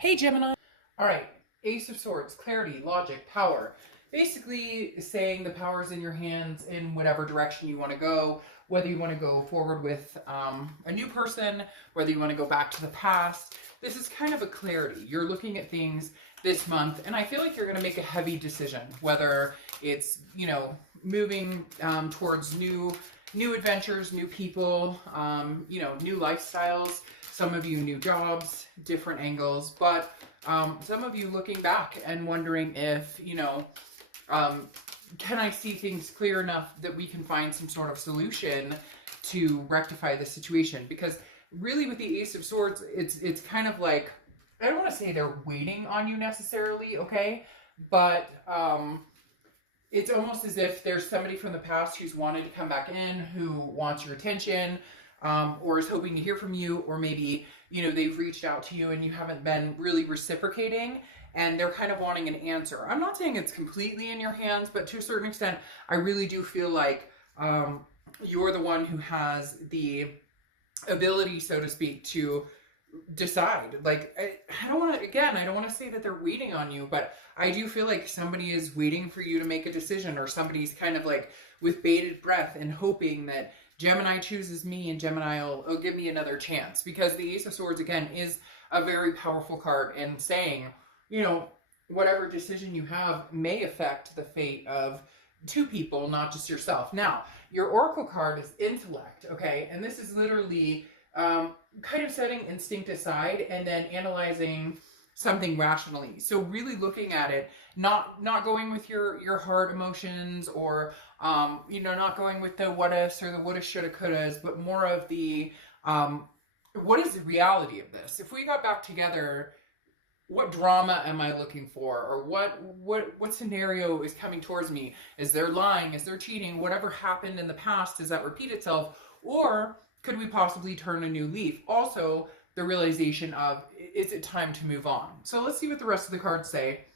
Hey Gemini. All right, Ace of Swords, clarity, logic, power. Basically saying the power's in your hands in whatever direction you want to go, whether you want to go forward with a new person, whether you want to go back to the past. This is kind of a clarity. You're looking at things this month, and I feel like you're going to make a heavy decision, whether it's, moving towards new adventures, new people, new lifestyles. Some of you new jobs, different angles, but some of you looking back and wondering if, can I see things clear enough that we can find some sort of solution to rectify the situation? Because really with the Ace of Swords, it's kind of like, I don't want to say they're waiting on you necessarily, okay? But it's almost as if there's somebody from the past who's wanted to come back in, who wants your attention, or is hoping to hear from you, or maybe, they've reached out to you and you haven't been really reciprocating, and they're kind of wanting an answer. I'm not saying it's completely in your hands, but to a certain extent, I really do feel like you're the one who has the ability, so to speak, to decide. Like, I don't want to say that they're waiting on you, but I do feel like somebody is waiting for you to make a decision, or somebody's kind of like with bated breath and hoping that Gemini chooses me and Gemini will give me another chance. Because the Ace of Swords, again, is a very powerful card, and saying, whatever decision you have may affect the fate of two people, not just yourself. Now, your Oracle card is intellect, okay? And this is literally kind of setting instinct aside and then analyzing something rationally. So really looking at it, not going with your hard emotions, or not going with the what ifs or the woulda, shoulda, couldas, but more of the what is the reality of this? If we got back together, what drama am I looking for? Or what scenario is coming towards me? Is there lying? Is there cheating? Whatever happened in the past, does that repeat itself? Or could we possibly turn a new leaf? Also, the realization of, is it time to move on? So let's see what the rest of the cards say.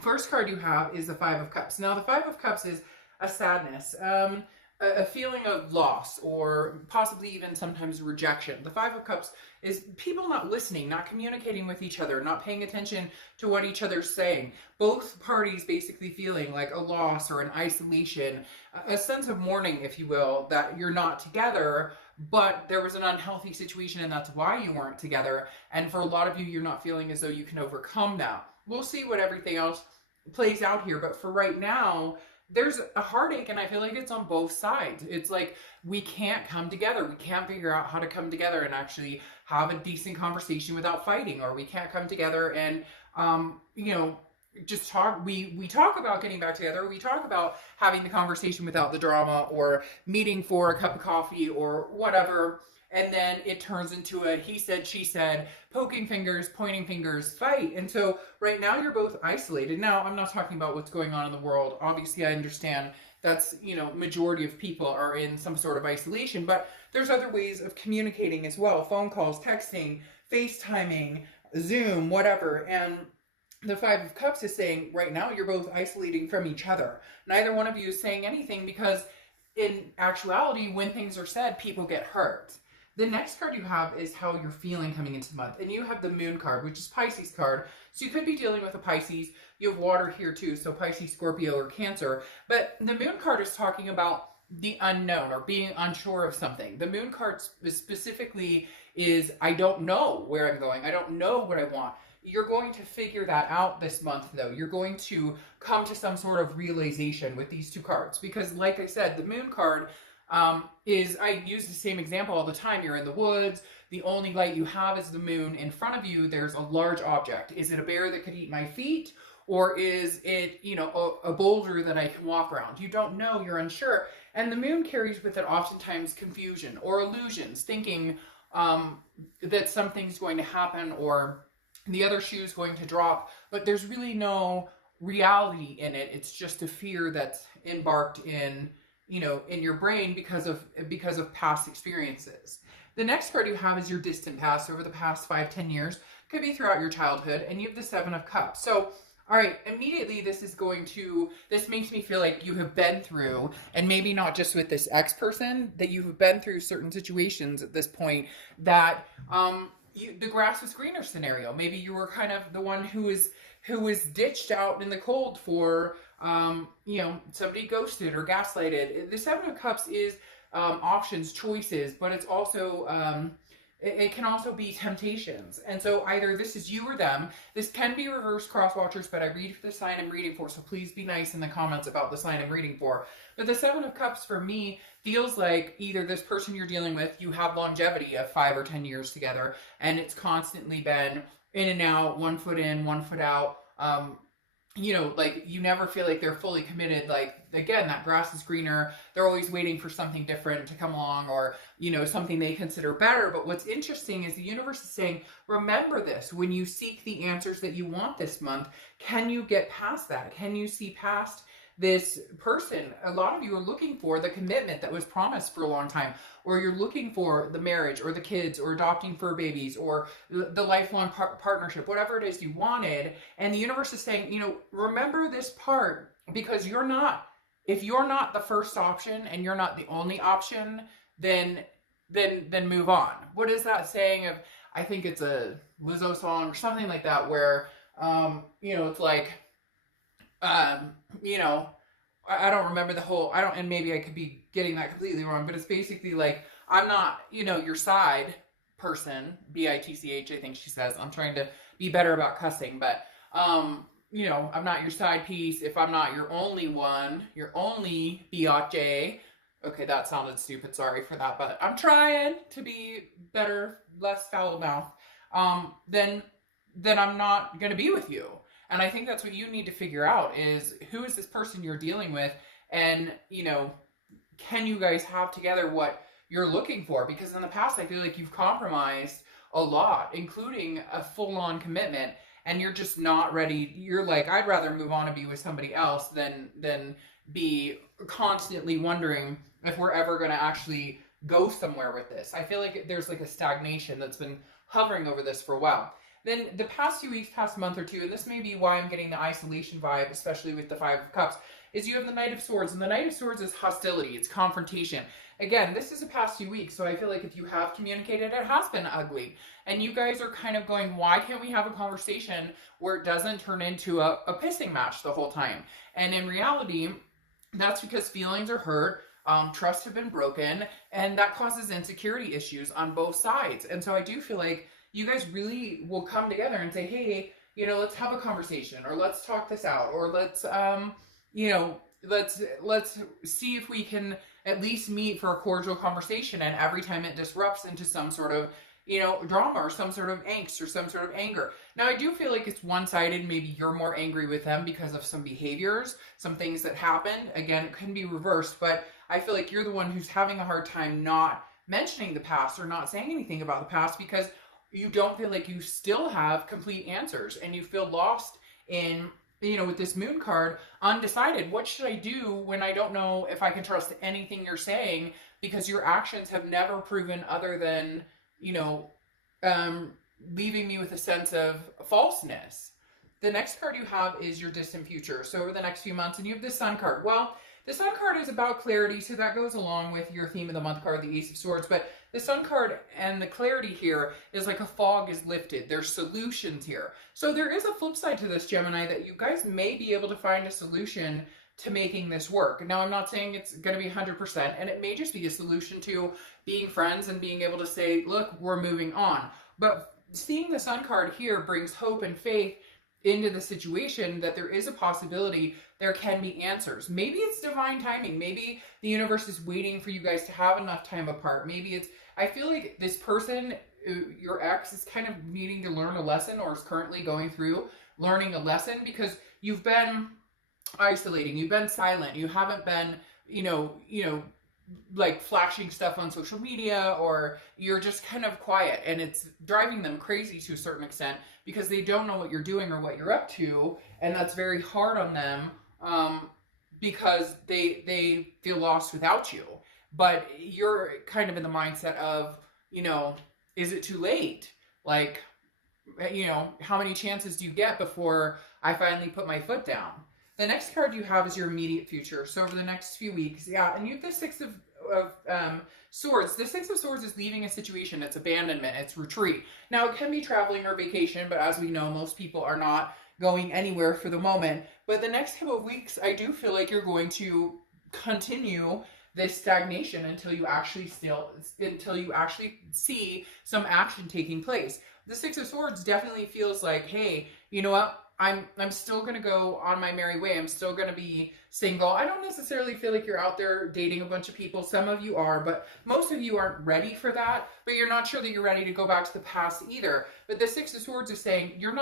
First card you have is the Five of Cups. Now, the Five of Cups is a sadness, a feeling of loss, or possibly even sometimes rejection. The Five of Cups is people not listening, not communicating with each other, not paying attention to what each other's saying. Both parties basically feeling like a loss or an isolation, a sense of mourning, if you will, that you're not together, but there was an unhealthy situation and that's why you weren't together. And for a lot of you, you're not feeling as though you can overcome that. We'll see what everything else plays out here, but for right now, there's a heartache, and I feel like it's on both sides. It's like, we can't come together. We can't figure out how to come together and actually have a decent conversation without fighting, or we can't come together and, just talk. We talk about getting back together. We talk about having the conversation without the drama, or meeting for a cup of coffee or whatever. And then it turns into a he said, she said, poking fingers, pointing fingers fight. And so right now you're both isolated. Now, I'm not talking about what's going on in the world. Obviously, I understand that's, majority of people are in some sort of isolation, but there's other ways of communicating as well. Phone calls, texting, FaceTiming, Zoom, whatever. And the Five of Cups is saying right now you're both isolating from each other. Neither one of you is saying anything, because in actuality, when things are said, people get hurt. The next card you have is how you're feeling coming into the month. And you have the Moon card, which is Pisces card. So you could be dealing with a Pisces. You have water here too, so Pisces, Scorpio, or Cancer. But the Moon card is talking about the unknown, or being unsure of something. The Moon card specifically is, I don't know where I'm going. I don't know what I want. You're going to figure that out this month, though. You're going to come to some sort of realization with these two cards. Because like I said, the Moon card is, I use the same example all the time. You're in the woods. The only light you have is the moon. In front of you, there's a large object. Is it a bear that could eat my feet? Or is it, a boulder that I can walk around? You don't know. You're unsure. And the moon carries with it oftentimes confusion or illusions, thinking that something's going to happen, or the other shoe's going to drop. But there's really no reality in it. It's just a fear that's embarked in your brain because of past experiences. The next card you have is your distant past, over the past 5-10 years. Could be throughout your childhood. And you have the Seven of Cups. So, all right, immediately this makes me feel like you have been through, and maybe not just with this ex person, that you have been through certain situations at this point that the grass was greener scenario. Maybe you were kind of the one who was ditched out in the cold for, you know, somebody ghosted or gaslighted. The Seven of Cups is options, choices, but it's also, it can also be temptations. And so either this is you or them. This can be reverse cross watchers, but I read for the sign I'm reading for, so please be nice in the comments about the sign I'm reading for. But the Seven of Cups for me feels like either this person you're dealing with, you have longevity of 5 or 10 years together, and it's constantly been in and out, 1 foot in, 1 foot out. You know, like, you never feel like they're fully committed. Like, again, that grass is greener. They're always waiting for something different to come along, or, you know, something they consider better. But what's interesting is the universe is saying, remember this. When you seek the answers that you want this month, can you get past that? Can you see past this person? A lot of you are looking for the commitment that was promised for a long time, or you're looking for the marriage or the kids or adopting fur babies or the lifelong partnership, whatever it is you wanted. And the universe is saying, you know, remember this part, because you're not, if you're not the first option and you're not the only option, then move on. What is that saying of, I think it's a Lizzo song or something like that, where, you know, it's like, you know, I don't remember the whole, and maybe I could be getting that completely wrong, but it's basically like, I'm not, you know, your side person, B-I-T-C-H, I think she says. I'm trying to be better about cussing, but, you know, I'm not your side piece. If I'm not your only one, your only biatch. Okay, that sounded stupid, sorry for that, but I'm trying to be better, less foul mouth. Then I'm not going to be with you. And I think that's what you need to figure out, is who is this person you're dealing with, and, you know, can you guys have together what you're looking for? Because in the past, I feel like you've compromised a lot, including a full-on commitment, and you're just not ready. You're like, I'd rather move on and be with somebody else than be constantly wondering if we're ever going to actually go somewhere with this. I feel like there's like a stagnation that's been hovering over this for a while. Then the past few weeks, past month or two, and this may be why I'm getting the isolation vibe, especially with the Five of Cups, is you have the Knight of Swords. And the Knight of Swords is hostility. It's confrontation. Again, this is the past few weeks, so I feel like if you have communicated, it has been ugly. And you guys are kind of going, why can't we have a conversation where it doesn't turn into a pissing match the whole time? And in reality, that's because feelings are hurt, trust have been broken, and that causes insecurity issues on both sides. And so I do feel like you guys really will come together and say, hey, you know, let's have a conversation, or let's talk this out, or let's, you know, let's see if we can at least meet for a cordial conversation. And every time it disrupts into some sort of, you know, drama or some sort of angst or some sort of anger. Now, I do feel like it's one-sided. Maybe you're more angry with them because of some behaviors, some things that happened. Again, it can be reversed, but I feel like you're the one who's having a hard time not mentioning the past or not saying anything about the past, because you don't feel like you still have complete answers, and you feel lost in, you know, with this Moon card, undecided. What should I do when I don't know if I can trust anything you're saying, because your actions have never proven other than, you know, leaving me with a sense of falseness. The next card you have is your distant future. So over the next few months, and you have the Sun card. Well, the Sun card is about clarity, so that goes along with your theme of the month card, the Ace of Swords. But the Sun card and the clarity here is like a fog is lifted. There's solutions here. So there is a flip side to this, Gemini, that you guys may be able to find a solution to making this work. Now, I'm not saying it's going to be 100%, and it may just be a solution to being friends and being able to say, look, we're moving on. But seeing the Sun card here brings hope and faith into the situation that there is a possibility there can be answers. Maybe it's divine timing. Maybe the universe is waiting for you guys to have enough time apart. Maybe it's, I feel like this person, your ex, is kind of needing to learn a lesson, or is currently going through learning a lesson, because you've been isolating, you've been silent, you haven't been, you know, like flashing stuff on social media, or you're just kind of quiet, and it's driving them crazy to a certain extent, because they don't know what you're doing or what you're up to, and that's very hard on them, because they feel lost without you. But you're kind of in the mindset of, you know, is it too late? Like, you know, how many chances do you get before I finally put my foot down? The next card you have is your immediate future. So over the next few weeks, yeah, and you have the Six of of Swords, the Six of Swords is leaving a situation. It's abandonment. It's retreat. Now, it can be traveling or vacation, but as we know, most people are not going anywhere for the moment. But the next couple of weeks, I do feel like you're going to continue this stagnation until you actually see some action taking place. The Six of Swords definitely feels like, hey, you know what? I'm still going to go on my merry way. I'm still going to be single. I don't necessarily feel like you're out there dating a bunch of people. Some of you are, but most of you aren't ready for that. But you're not sure that you're ready to go back to the past either. But the Six of Swords is saying you're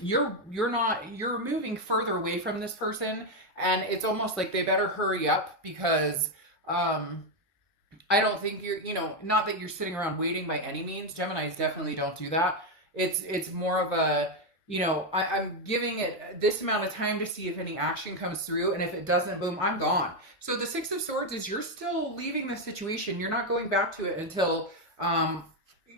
moving further away from this person, and it's almost like they better hurry up because I don't think not that you're sitting around waiting by any means. Geminis definitely don't do that. It's more of a, I'm giving it this amount of time to see if any action comes through, and if it doesn't, boom, I'm gone. So the Six of Swords is you're still leaving the situation. You're not going back to it until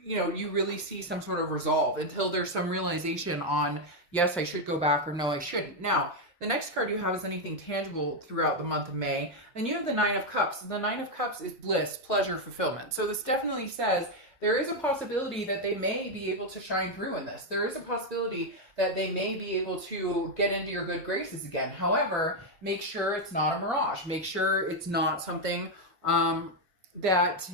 you really see some sort of resolve, until there's some realization on, yes, I should go back, or no, I shouldn't. Now, the next card you have is anything tangible throughout the month of May. And you have the Nine of Cups. The Nine of Cups is bliss, pleasure, fulfillment. So this definitely says there is a possibility that they may be able to shine through in this. There is a possibility that they may be able to get into your good graces again. However, make sure it's not a mirage. Make sure it's not something that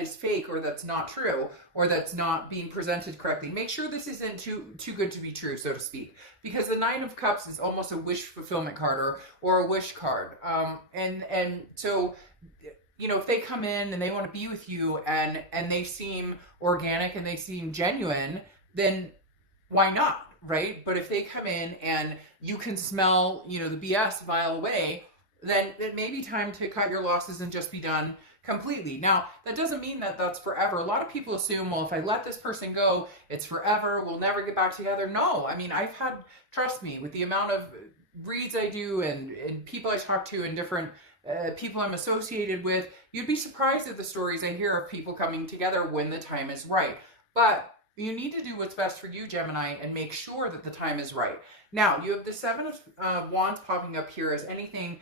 is fake, or that's not true, or that's not being presented correctly. Make sure this isn't too good to be true, so to speak, because the Nine of Cups is almost a wish fulfillment card or a wish card. And so, if they come in and they want to be with you and they seem organic and they seem genuine, then why not, right? But if they come in and you can smell, the BS a mile away, then it may be time to cut your losses and just be done completely. Now, that doesn't mean that that's forever. A lot of people assume, well, if I let this person go, it's forever, we'll never get back together. No, I mean, trust me, with the amount of reads I do and people I talk to and different people I'm associated with, you'd be surprised at the stories I hear of people coming together when the time is right. But you need to do what's best for you, Gemini, and make sure that the time is right. Now, you have the Seven of Wands popping up here as anything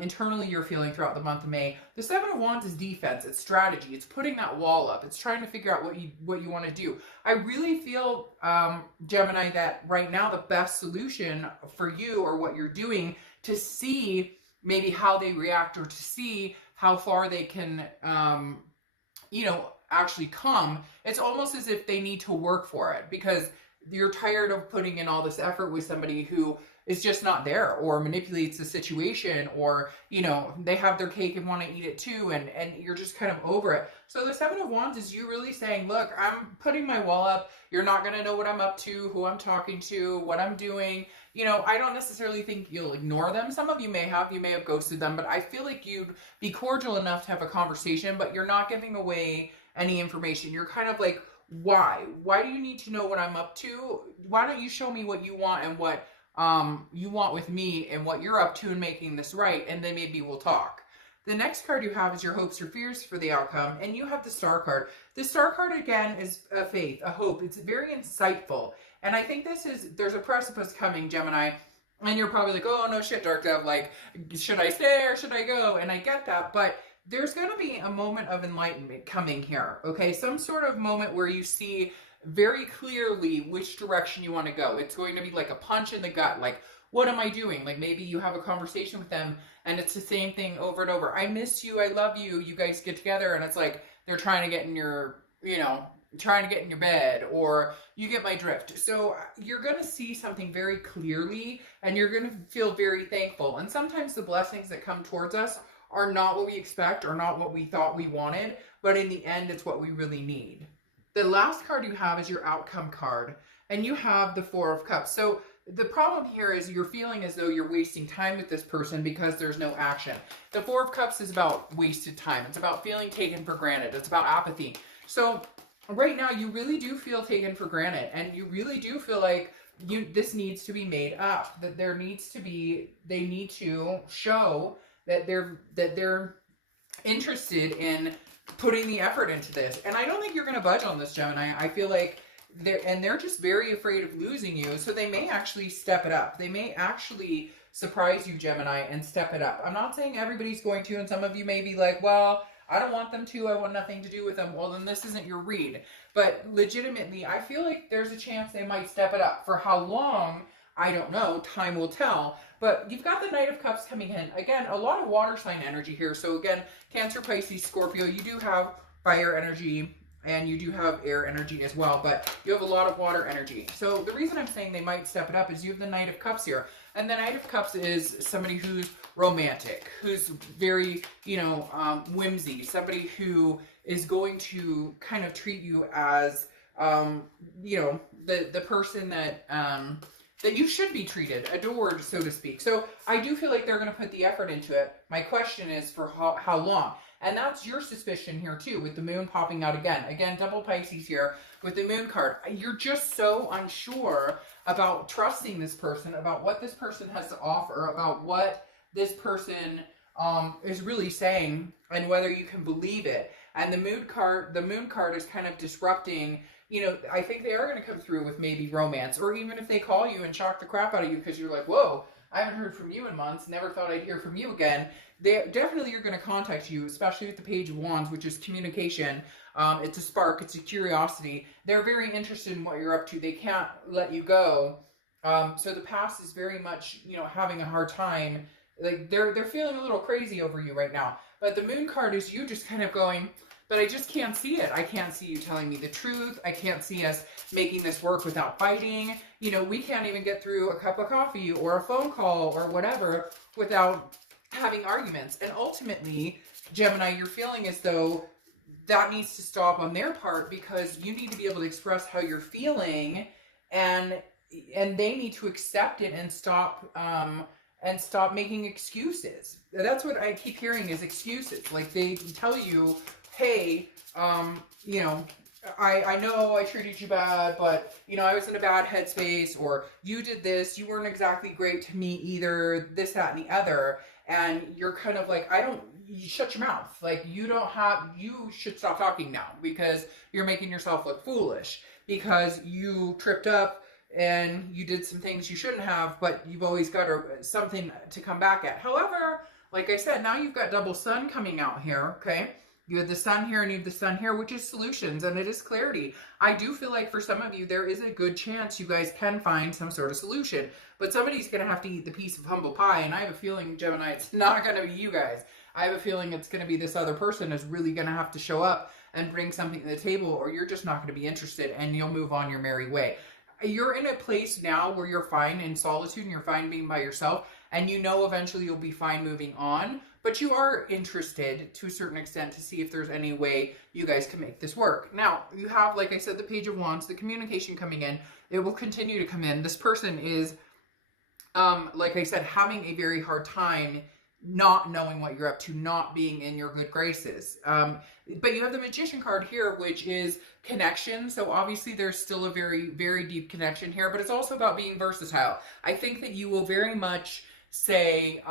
internally you're feeling throughout the month of May. The Seven of Wands is defense, it's strategy, it's putting that wall up, it's trying to figure out what you want to do. I really feel, Gemini, that right now the best solution for you, or what you're doing to see maybe how they react, or to see how far they can, actually come, it's almost as if they need to work for it, because you're tired of putting in all this effort with somebody who is just not there, or manipulates the situation, or, they have their cake and want to eat it too, and you're just kind of over it. So the Seven of Wands is you really saying, look, I'm putting my wall up. You're not going to know what I'm up to, who I'm talking to, what I'm doing. I don't necessarily think you'll ignore them. Some of you may have ghosted them, but I feel like you'd be cordial enough to have a conversation, but you're not giving away any information. You're kind of like, why? Why do you need to know what I'm up to? Why don't you show me what you want and what you want with me and what you're up to and making this right, and then maybe we'll talk. The next card you have is your hopes or fears for the outcome, and you have the Star card. The Star card, again, is a faith, a hope. It's very insightful, and I think there's a precipice coming, Gemini, and you're probably like, oh, no shit, Dark Dove, like, should I stay or should I go? And I get that, but there's going to be a moment of enlightenment coming here, okay? Some sort of moment where you see very clearly which direction you want to go. It's going to be like a punch in the gut, like, what am I doing? Like, maybe you have a conversation with them and it's the same thing over and over. I miss you, I love you, you guys get together, and it's like they're trying to get in your, trying to get in your bed, or you get my drift. So you're going to see something very clearly, and you're going to feel very thankful. And sometimes the blessings that come towards us are not what we expect, or not what we thought we wanted, but in the end, it's what we really need. The last card you have is your outcome card, and you have the Four of Cups. So the problem here is you're feeling as though you're wasting time with this person because there's no action. The Four of Cups is about wasted time. It's about feeling taken for granted. It's about apathy. So right now, you really do feel taken for granted, and you really do feel like this needs to be made up. That they need to show that they're interested in putting the effort into this. And I don't think you're going to budge on this, Gemini. I feel like they're just very afraid of losing you. So they may actually step it up. They may actually surprise you, Gemini, and step it up. I'm not saying everybody's going to, and some of you may be like, well, I don't want them to, I want nothing to do with them. Well, then this isn't your read. But legitimately, I feel like there's a chance they might step it up. For how long, I don't know. Time will tell. But you've got the Knight of Cups coming in. Again, a lot of water sign energy here. So again, Cancer, Pisces, Scorpio, you do have fire energy and you do have air energy as well, but you have a lot of water energy. So the reason I'm saying they might step it up is you have the Knight of Cups here. And the Knight of Cups is somebody who's romantic, who's very, you know, whimsy, somebody who is going to kind of treat you as, you know, the person that that you should be treated, adored, so to speak. So I do feel like they're going to put the effort into it. My question is for how long? And that's your suspicion here too, with the moon popping out again. Again, double Pisces here with the moon card. You're just so unsure about trusting this person, about what this person has to offer, about what this person is really saying, and whether you can believe it. And the moon card is kind of disrupting. You know, I think they are going to come through with maybe romance, or even if they call you and shock the crap out of you because you're like, whoa, I haven't heard from you in months, never thought I'd hear from you again. They definitely are going to contact you, especially with the Page of Wands, which is communication. It's a spark, it's a curiosity. They're very interested in what you're up to. They can't let you go. So the past is very much, you know, having a hard time. Like they're feeling a little crazy over you right now. But the moon card is you just kind of going, but I just can't see it. I can't see you telling me the truth. I can't see us making this work without fighting. You know, we can't even get through a cup of coffee or a phone call or whatever without having arguments. And ultimately, Gemini, you're feeling as though that needs to stop on their part, because you need to be able to express how you're feeling, and they need to accept it and stop making excuses. That's what I keep hearing, is excuses. Like they tell you, hey, you know, I know I treated you bad, but, you know, I was in a bad headspace, or you did this, you weren't exactly great to me either, this, that, and the other. And you're kind of like, you shut your mouth. Like, you should stop talking now, because you're making yourself look foolish, because you tripped up and you did some things you shouldn't have, but you've always got something to come back at. However, like I said, now you've got double sun coming out here, okay? You have the sun here and you have the sun here, which is solutions, and it is clarity. I do feel like for some of you, there is a good chance you guys can find some sort of solution, but somebody's going to have to eat the piece of humble pie, and I have a feeling, Gemini, it's not going to be you guys. I have a feeling it's going to be this other person is really going to have to show up and bring something to the table, or you're just not going to be interested and you'll move on your merry way. You're in a place now where you're fine in solitude and you're fine being by yourself, and you know eventually you'll be fine moving on, but you are interested to a certain extent to see if there's any way you guys can make this work. Now, you have, like I said, the Page of Wands, the communication coming in. It will continue to come in. This person is, like I said, having a very hard time not knowing what you're up to, not being in your good graces. But you have the Magician card here, which is connection. So obviously there's still a very, very deep connection here, but it's also about being versatile. I think that you will very much say,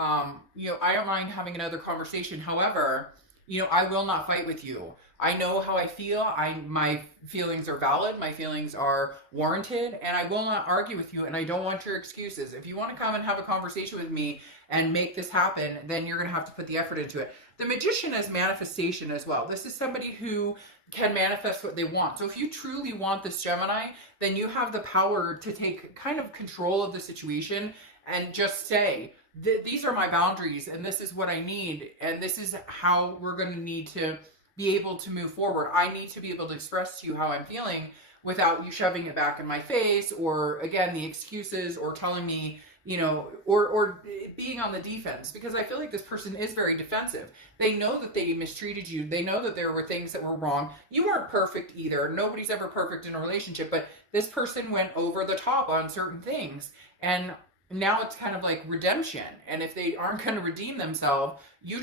you know, I don't mind having another conversation. However, you know, I will not fight with you. I know how I feel. My feelings are valid. My feelings are warranted, and I will not argue with you, and I don't want your excuses. If you want to come and have a conversation with me and make this happen, then you're going to have to put the effort into it. The Magician is manifestation as well. This is somebody who can manifest what they want. So if you truly want this, Gemini, then you have the power to take kind of control of the situation and just say, these are my boundaries, and this is what I need, and this is how we're going to need to be able to move forward. I need to be able to express to you how I'm feeling without you shoving it back in my face, or again, the excuses, or telling me, you know, or being on the defense, because I feel like this person is very defensive. They know that they mistreated you. They know that there were things that were wrong. You weren't perfect either. Nobody's ever perfect in a relationship, but this person went over the top on certain things, and now it's kind of like redemption. And if they aren't going to redeem themselves, you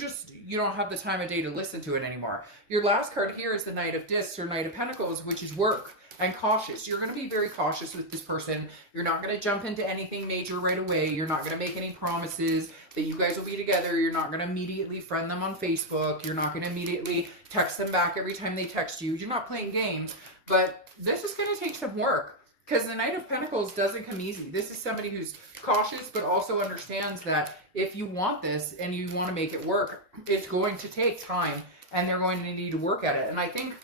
don't have the time of day to listen to it anymore. Your last card here is the Knight of Discs, or Knight of Pentacles, which is work and cautious. You're going to be very cautious with this person. You're not going to jump into anything major right away. You're not going to make any promises that you guys will be together. You're not going to immediately friend them on Facebook. You're not going to immediately text them back every time they text you. You're not playing games, but this is going to take some work. Because the Knight of Pentacles doesn't come easy. This is somebody who's cautious, but also understands that if you want this and you want to make it work, it's going to take time and they're going to need to work at it. And I think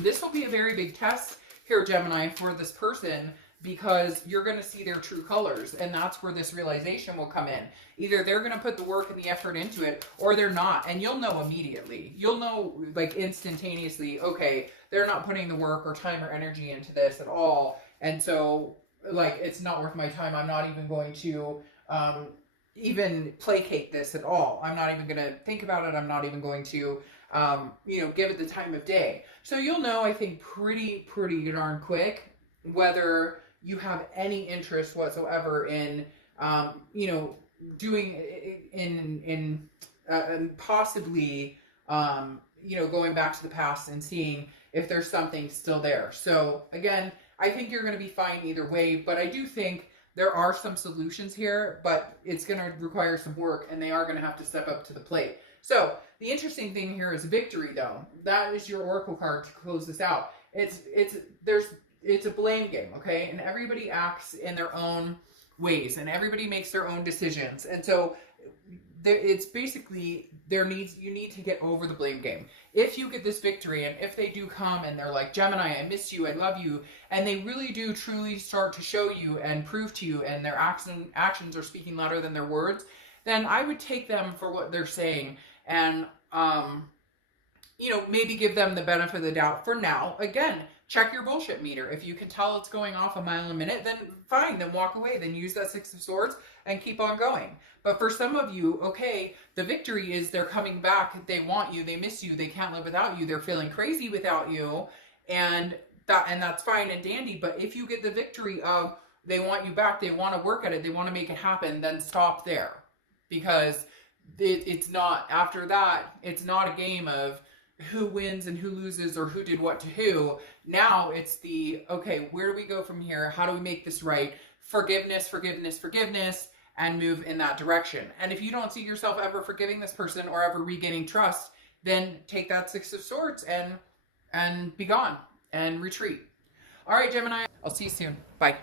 this will be a very big test here, Gemini, for this person, because you're going to see their true colors, and that's where this realization will come in. Either they're going to put the work and the effort into it, or they're not, and you'll know immediately. You'll know, like, instantaneously, okay, they're not putting the work or time or energy into this at all, and so, like, it's not worth my time. I'm not even going to even placate this at all. I'm not even going to think about it. I'm not even going to, you know, give it the time of day. So you'll know, I think, pretty darn quick whether you have any interest whatsoever in, you know, doing in possibly, you know, going back to the past and seeing if there's something still there. So again, I think you're going to be fine either way, but I do think there are some solutions here, but it's going to require some work, and they are going to have to step up to the plate. So the interesting thing here is victory, though. That is your oracle card to close this out. It's a blame game, okay? And everybody acts in their own ways, and everybody makes their own decisions. And so it's basically you need to get over the blame game. If you get this victory, and if they do come and they're like, Gemini, I miss you, I love you, and they really do truly start to show you and prove to you, and their actions are speaking louder than their words, then I would take them for what they're saying and, you know, maybe give them the benefit of the doubt for now. Again, check your bullshit meter. If you can tell it's going off a mile a minute, then fine, then walk away. Then use that Six of Swords and keep on going. But for some of you, okay, the victory is they're coming back. They want you. They miss you. They can't live without you. They're feeling crazy without you. And that's fine and dandy. But if you get the victory of they want you back, they want to work at it, they want to make it happen, then stop there. Because it's not, after that, it's not a game of who wins and who loses or who did what to who. Now it's the, okay, where do we go from here? How do we make this right? Forgiveness, forgiveness, forgiveness, and move in that direction. And if you don't see yourself ever forgiving this person or ever regaining trust, then take that Six of Swords and be gone and retreat. All right, Gemini, I'll see you soon. Bye.